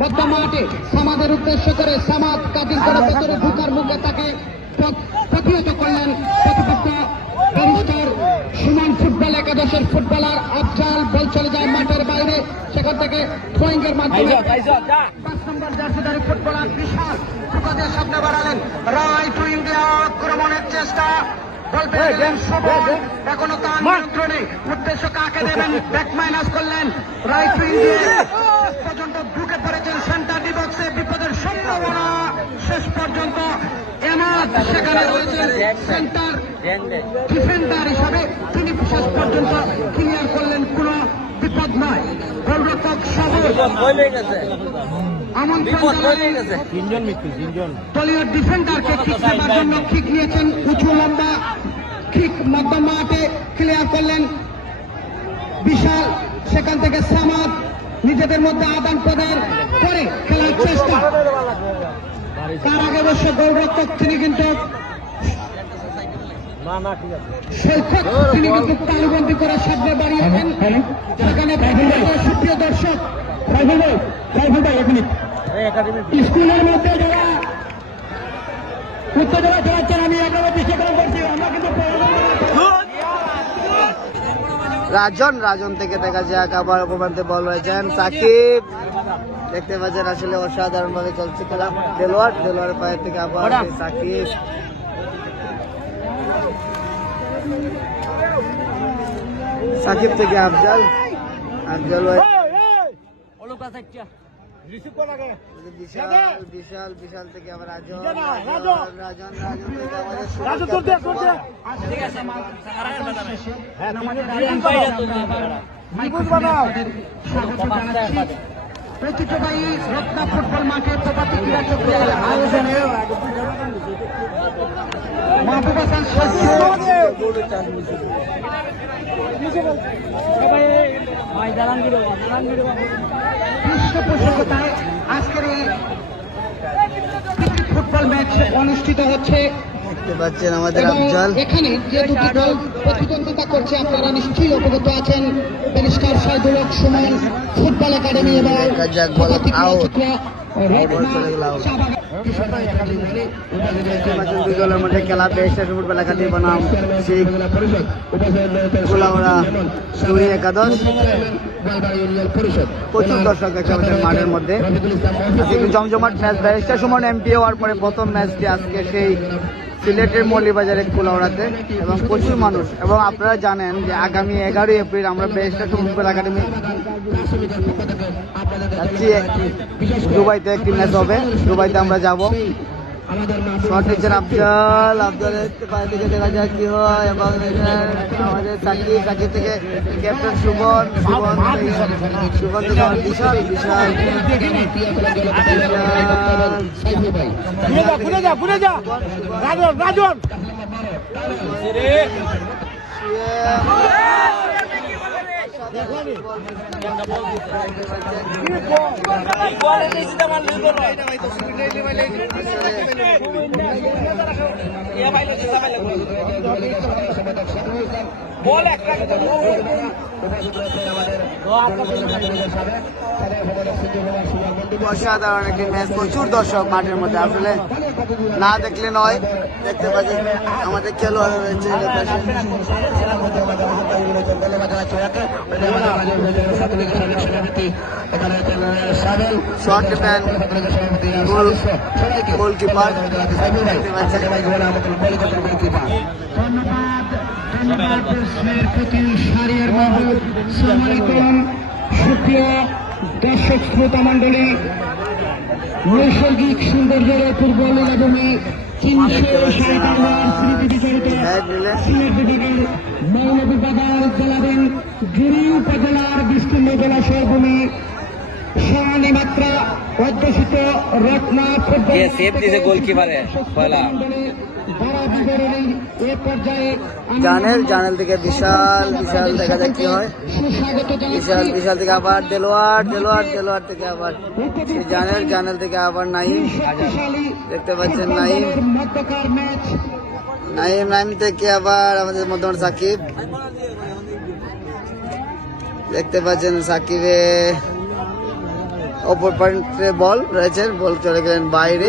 মধ্য মাঠে সামাদের উদ্দেশ্য করে সামাদ কাটিং করে ভেতরে ঢুকার মুখে তাকে প্রতিহত করলেন প্রতিপক্ষ ব্যারিস্টার সুমন ফুটবল একাদশের ফুটবলার আফজাল বল চলে যায় মাঠের বাইরে, সেখান থেকে থ্রোয়িং এর মাধ্যমে 5 নম্বর জার্সিধারী ফুটবলার বিশাল ফুটবলের সামনে বাড়ালেন, রাইট উইং দিয়ে আক্রমণের চেষ্টা, বল পেয়ে গেলেন সুমন, এখনো তার নিয়ন্ত্রণে, উদ্দেশ্য কাকে দেবেন, ব্যাক মাইনাস করলেন, রাইট উইং দিয়ে পর্যন্ত ঢুকে পড়েছেন সেন্টার ডিবক্সে, বিপদের সম্ভাবনা শেষ পর্যন্ত এমাদ সেখানে রয়েছেন সেন্টার ডিফেন্ডার হিসাবে, তিনি শেষ পর্যন্ত ক্লিয়ার করলেন, কোনো বিপদ নয়, গোলরক্ষক সবল দলীয় ডিফেন্ডারকে কিক নেবার জন্য কিক নিয়েছেন, উঁচু লম্বা কিক মধ্য মাঠে ক্লিয়ার করলেন বিশাল, সেখান থেকে সামাদ নিজেদের মধ্যে আদান প্রদান করে খেলার চেষ্টা, তার আগে অবশ্য গোলরক্ষক তিনি কিন্তু তিনি কিন্তু তালুবন্দি করে সামনে বাড়িয়েছেন, সেখানে সুপ্রিয় দর্শক স্কুলের মধ্যে যারা উত্তেজনা চালাচ্ছেন আমি একেবারে বিশ্লেষণ করছি, আমরা কিন্তু রাজন থেকে দেখা যাক, আবার উপমান্তে বল রয়েছেন সাকিব, দেখতে পাচ্ছেন আসলে অসাধারণ ভাবে চলছে খেলা, দেলোয়ার পায়ের থেকে আবার সাকিব, সাকিব থেকে আফজাল বিশাল থেকে আবার রাজন ঐতিহ্যবাহী রত্না ফুটবল মাঠে প্রপাতি ক্রীড়া চক্রের আয়োজনে মাহবুব হাসান পৃষ্ঠপোষকতায় আজকের এই ফুটবল ম্যাচ অনুষ্ঠিত হচ্ছে, দেখতে পাচ্ছেন আমাদের আফজাল, এখানে যে দুটি দল প্রতিদ্বন্দ্বিতা করছে আপনারা নিশ্চয়ই অবগত আছেন, ব্যারিস্টার সাইদুল হক সুমন ফুটবল একাডেমি এবং দুই দলের মধ্যে খেলা ব্যারিস্টার ফুটবল একাডেমি বনাম একাদশ, প্রচুর দর্শক দেখছে আমাদের মাঠের মধ্যে, জমজমাট ম্যাচ, ব্যারিস্টার সুমন এমপি হওয়ার পরে প্রথম ম্যাচটি আজকে সেই সিলেটের মৌলিবাজারে কুলাউড়াতে, এবং প্রচুর মানুষ, এবং আপনারা জানেন যে আগামী 11 এপ্রিল আমরা ব্যারিস্টার ফুটবল একাডেমি যাচ্ছি, দুবাইতে একটি ম্যাচ হবে, দুবাইতে আমরা যাব, শট নিচ্ছেন আফজালের বাইরে থেকে দেখা যায় কি হয়, এবং আমাদের সাকিব থেকে ক্যাপ্টেন সুমন থেকে বিশাল অসাধারণ একটি ম্যাচ, প্রচুর দর্শক মাঠের মধ্যে, আসলে না দেখলে নয়, দেখতে পাচ্ছেন আমাদের খেলোয়াড় রয়েছে, শট ডিফেন্স গোলকিপার, সুপ্রিয় দর্শক শ্রোতা মন্ডলী, নৈসর্গিক সৌন্দর্যের অপূর্ব লীলাভূমি 357 স্মৃতি বিজড়িত সিলেট বিভাগের মৌলভীবাজার জেলাধীন গিরি উপজেলার বিস্তীর্ণ জলাশয় ভূমি সোনালী মাত্রা অধ্যুষিত রত্না ফুটবল জানেল থেকে বিশাল দেখা যায় কি হয়, বিশাল থেকে আবার দেলোয়ার থেকে আবার জানেল থেকে আবার নাইম, দেখতে পাচ্ছেন নাইম থেকে আবার আমাদের মধ্যমান সাকিব, দেখতে পাচ্ছেন সাকিবে অপর পয়েন্টে বল রয়েছে, বল চলে গেলেন বাইরে।